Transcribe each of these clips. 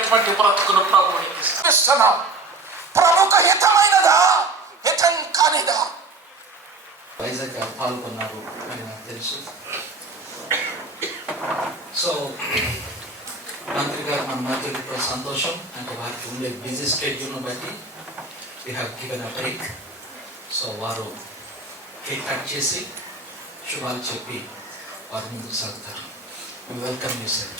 ప్రముఖమైనటువంటి బ్రతుకును ప్రభువునికి ఇస్తున్నాం. ప్రముఖ హితమైనదా, హితం కానిదా? వైజాగ్ పాల్గొన్నారు అని నాకు తెలుసు. సో మంత్రి గారు మన మధ్యలో సంతోషం, అంటే వారికి ఉండే బిజీ స్కెడ్యూల్ను బట్టి we have given a break. So వారు కేక్ కట్ చేసి శుభాలు చెప్పి వారి ముందుకు సాగుతారు. Welcome you sir.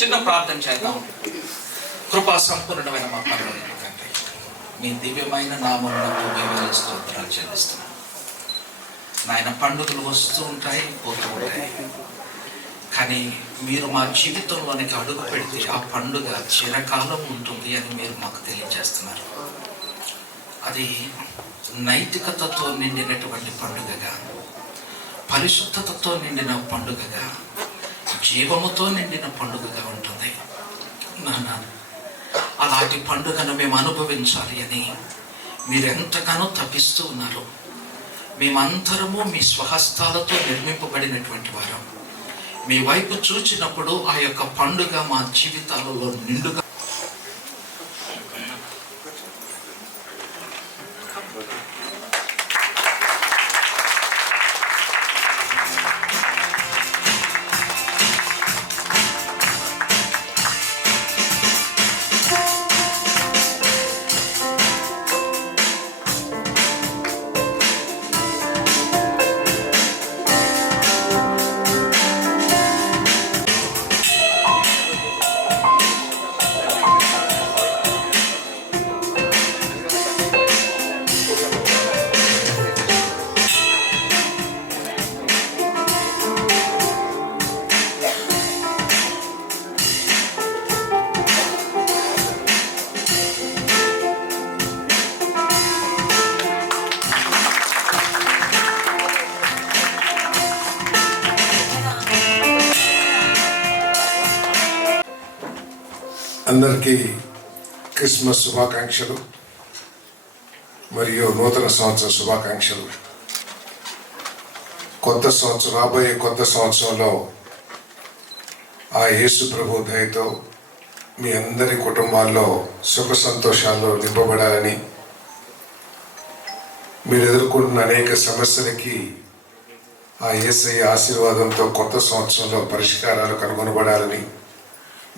చిన్న ప్రార్థన చేద్దాం. కృపా సంపూర్ణమైన మా పరలోకపు తండ్రి, మీ దివ్యమైన నామమునకు వేవేల స్తోత్రాలు చెల్లిస్తున్నాం. నాయన, పండుగలు వస్తూ ఉంటాయి, పోతూ ఉంటాయి, కానీ మీరు మా జీవితంలోనికి అడుగు పెడితే ఆ పండుగ చిరకాలం ఉంటుంది అని మీరు మాకు తెలియజేస్తున్నారు. అది నైతికతతో నిండినటువంటి పండుగగా, పరిశుద్ధతతో నిండిన పండుగగా, జీవముతో నిండిన పండుగగా ఉంటుంది. నాన్న, అలాంటి పండుగను మేము అనుభవించాలి అని మీరెంతగానో తప్పిస్తూ ఉన్నారు. మేమంతరము మీ స్వహస్తాలతో నిర్మింపబడినటువంటి వారం. మీ వైపు చూచినప్పుడు ఆ యొక్క పండుగ మా జీవితాలలో నిండుగా అందరికీ క్రిస్మస్ శుభాకాంక్షలు మరియు నూతన సంవత్సర శుభాకాంక్షలు. రాబోయే కొత్త సంవత్సరంలో ఆ యేసు ప్రభు దయతో మీ అందరి కుటుంబాల్లో సుఖ సంతోషాల్లో నింపబడాలని, మీరు ఎదుర్కొంటున్న అనేక సమస్యలకి ఆ యేసయ్య ఆశీర్వాదంతో కొత్త సంవత్సరంలో పరిష్కారాలు కనుగొనబడాలని,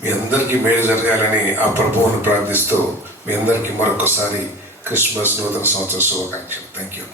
మీ అందరికీ మేలు జరగాలని ఆ ప్రభువును ప్రార్థిస్తూ మీ అందరికీ మరొకసారి క్రిస్మస్ నూతన సంవత్సర శుభాకాంక్షలు. Thank you.